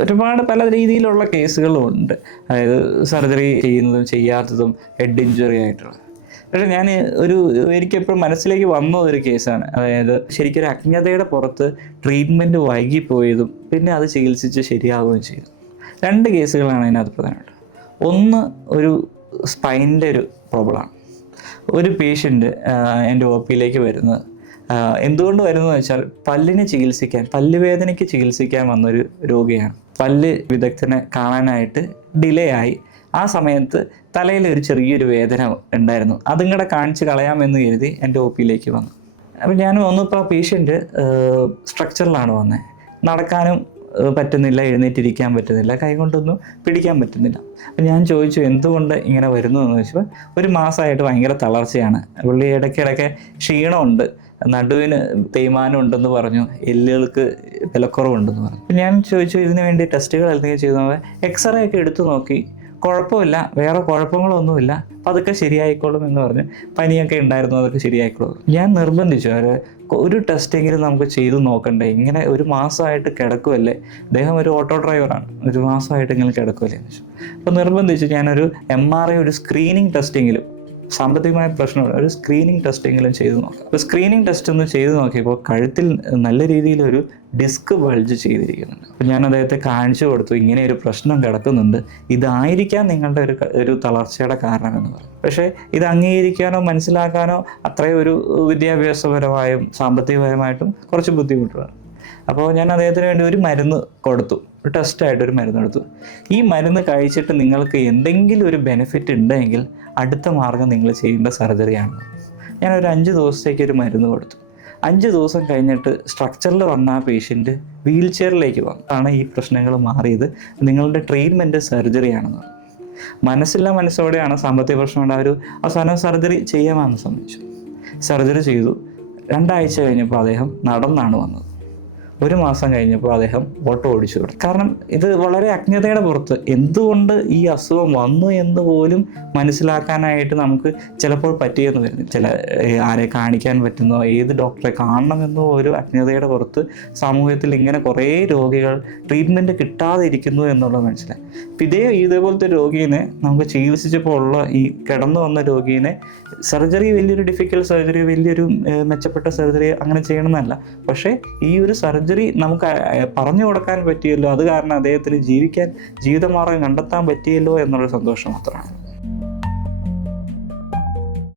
ഒരുപാട് പല രീതിയിലുള്ള കേസുകളും ഉണ്ട്. അതായത് സർജറി ചെയ്യുന്നതും ചെയ്യാത്തതും, ഹെഡ് ഇഞ്ചുറി ആയിട്ടുള്ള. പക്ഷേ എനിക്കെപ്പോഴും മനസ്സിലേക്ക് വന്ന ഒരു കേസാണ്. അതായത് ശരിക്കും ഒരു അജ്ഞതയുടെ പുറത്ത് ട്രീറ്റ്മെൻറ്റ് വൈകിപ്പോയതും പിന്നെ അത് ചികിത്സിച്ച് ശരിയാവുകയും ചെയ്തു. 2 കേസുകളാണ് അതിനകത്ത് പ്രധാനമായിട്ട്. ഒന്ന് ഒരു സ്പൈനിൻ്റെ ഒരു പ്രോബ്ലമാണ്. ഒരു പേഷ്യൻ്റ് എൻ്റെ ഒ പിയിലേക്ക് വരുന്നത് എന്തുകൊണ്ട് വരുന്നതെന്ന് വെച്ചാൽ പല്ലുവേദനയ്ക്ക് ചികിത്സിക്കാൻ വന്നൊരു രോഗിയാണ്. പല്ല് വിദഗ്ധനെ കാണാനായിട്ട് ഡിലേ ആയി. ആ സമയത്ത് തലയിൽ ഒരു ചെറിയൊരു വേദന ഉണ്ടായിരുന്നു. അതും കൂടെ കാണിച്ച് കളയാമെന്ന് കരുതി എൻ്റെ ഒ പിയിലേക്ക് വന്നു. അപ്പോൾ ഞാൻ വന്നപ്പോൾ ആ പേഷ്യൻ്റ് സ്ട്രക്ചറിലാണ് വന്നത്. നടക്കാനും പറ്റുന്നില്ല, എഴുന്നേറ്റിരിക്കാൻ പറ്റുന്നില്ല, കൈകൊണ്ടൊന്നും പിടിക്കാൻ പറ്റുന്നില്ല. അപ്പം ഞാൻ ചോദിച്ചു എന്തുകൊണ്ട് ഇങ്ങനെ വരുന്നു എന്ന് ചോദിച്ചപ്പോൾ 1 മാസമായിട്ട് ഭയങ്കര തളർച്ചയാണ്, പുള്ളി ഇടയ്ക്കിടയ്ക്ക് ക്ഷീണമുണ്ട്, നടുവിന് തേയ്മാനം ഉണ്ടെന്ന് പറഞ്ഞു, എല്ലുകൾക്ക് ബലക്കുറവുണ്ടെന്ന് പറഞ്ഞു. അപ്പം ഞാൻ ചോദിച്ചു ഇതിന് വേണ്ടി ടെസ്റ്റുകൾ എന്തെങ്കിലും ചെയ്തു. എക്സ്റേ ഒക്കെ എടുത്തു നോക്കി, കുഴപ്പമില്ല, വേറെ കുഴപ്പങ്ങളൊന്നുമില്ല, അതൊക്കെ ശരിയായിക്കോളും എന്ന് പറഞ്ഞ്. പനിയൊക്കെ ഉണ്ടായിരുന്നു, അതൊക്കെ ശരിയായിക്കോളും. ഞാൻ നിർബന്ധിച്ചു ഒരു ടെസ്റ്റെങ്കിലും നമുക്ക് ചെയ്തു നോക്കണ്ടേ, ഇങ്ങനെ 1 മാസമായിട്ട് കിടക്കുമല്ലേ, അദ്ദേഹം ഒരു ഓട്ടോ ഡ്രൈവറാണ്, 1 മാസമായിട്ട് ഇങ്ങനെ കിടക്കുമല്ലേ എന്ന് വെച്ചു. അപ്പോൾ നിർബന്ധിച്ചു ഞാനൊരു MRI, ഒരു സ്ക്രീനിങ് ടെസ്റ്റെങ്കിലും, സാമ്പത്തികമായ പ്രശ്നമുള്ള ഒരു സ്ക്രീനിങ് ടെസ്റ്റെങ്കിലും ചെയ്തു നോക്കാം. അപ്പോൾ സ്ക്രീനിങ് ടെസ്റ്റ് ഒന്ന് ചെയ്തു നോക്കിയപ്പോൾ കഴുത്തിൽ നല്ല രീതിയിലൊരു ഡിസ്ക് ബൾജ് ചെയ്തിരിക്കുന്നുണ്ട്. അപ്പോൾ ഞാൻ അദ്ദേഹത്തെ കാണിച്ചു കൊടുത്തു, ഇങ്ങനെ ഒരു പ്രശ്നം കിടക്കുന്നുണ്ട്, ഇതായിരിക്കാം നിങ്ങളുടെ ഒരു തളർച്ചയുടെ കാരണമെന്ന് പറഞ്ഞു. പക്ഷേ ഇത് അംഗീകരിക്കാനോ മനസ്സിലാക്കാനോ അത്രയും ഒരു വിദ്യാഭ്യാസപരമായും സാമ്പത്തികപരമായിട്ടും കുറച്ച് ബുദ്ധിമുട്ടാണ്. അപ്പോൾ ഞാൻ അദ്ദേഹത്തിന് വേണ്ടി ഒരു മരുന്ന് കൊടുത്തു, ഒരു ടെസ്റ്റായിട്ടൊരു മരുന്ന് കൊടുത്തു. ഈ മരുന്ന് കഴിച്ചിട്ട് നിങ്ങൾക്ക് എന്തെങ്കിലും ഒരു ബെനിഫിറ്റ് ഉണ്ടെങ്കിൽ അടുത്ത മാർഗം നിങ്ങൾ ചെയ്യേണ്ട സർജറിയാണ്. ഞാനൊരു 5 ദിവസത്തേക്ക് ഒരു മരുന്ന് കൊടുത്തു. 5 ദിവസം കഴിഞ്ഞിട്ട് സ്ട്രക്ചറിൽ വന്ന ആ പേഷ്യൻറ്റ് വീൽ ചെയറിലേക്ക് വന്നു. ഈ പ്രശ്നങ്ങൾ മാറിയത്, നിങ്ങളുടെ ട്രീറ്റ്മെൻറ്റ് സർജറിയാണെന്ന് പറഞ്ഞു. മനസ്സോടെയാണ്, സാമ്പത്തിക പ്രശ്നമുണ്ട്, അവസാനം സർജറി ചെയ്യാമെന്ന് സമ്മതിച്ചു. സർജറി ചെയ്തു. 2 ആഴ്ച കഴിഞ്ഞപ്പോൾ അദ്ദേഹം നടന്നാണ് വന്നത്. 1 മാസം കഴിഞ്ഞപ്പോൾ അദ്ദേഹം ഓട്ടോ ഓടിച്ചു വിടും. കാരണം ഇത് വളരെ അജ്ഞതയുടെ പുറത്ത് എന്തുകൊണ്ട് ഈ അസുഖം വന്നു എന്ന് പോലും മനസ്സിലാക്കാനായിട്ട് നമുക്ക് ചിലപ്പോൾ പറ്റിയെന്ന് വരുന്നു. ആരെ കാണിക്കാൻ പറ്റുന്നോ, ഏത് ഡോക്ടറെ കാണണമെന്നോ ഒരു അജ്ഞതയുടെ പുറത്ത് സമൂഹത്തിൽ ഇങ്ങനെ കുറേ രോഗികൾ ട്രീറ്റ്മെൻറ്റ് കിട്ടാതെ ഇരിക്കുന്നു എന്നുള്ളത് മനസ്സിലായി. ഇതേപോലത്തെ രോഗീനെ നമുക്ക് ചികിത്സിച്ചപ്പോൾ ഉള്ള ഈ കിടന്നു വന്ന രോഗീനെ സർജറി വലിയൊരു ഡിഫിക്കൽട്ട് സർജറി, വലിയൊരു മെച്ചപ്പെട്ട സർജറി അങ്ങനെ ചെയ്യണമെന്നല്ല. പക്ഷേ ഈ ഒരു സർജറി നമുക്ക് പറഞ്ഞു കൊടുക്കാൻ പറ്റിയല്ലോ, അത് കാരണം അദ്ദേഹത്തിന് ജീവിതമാർഗം കണ്ടെത്താൻ പറ്റിയല്ലോ എന്നുള്ള സന്തോഷം മാത്രമാണ്.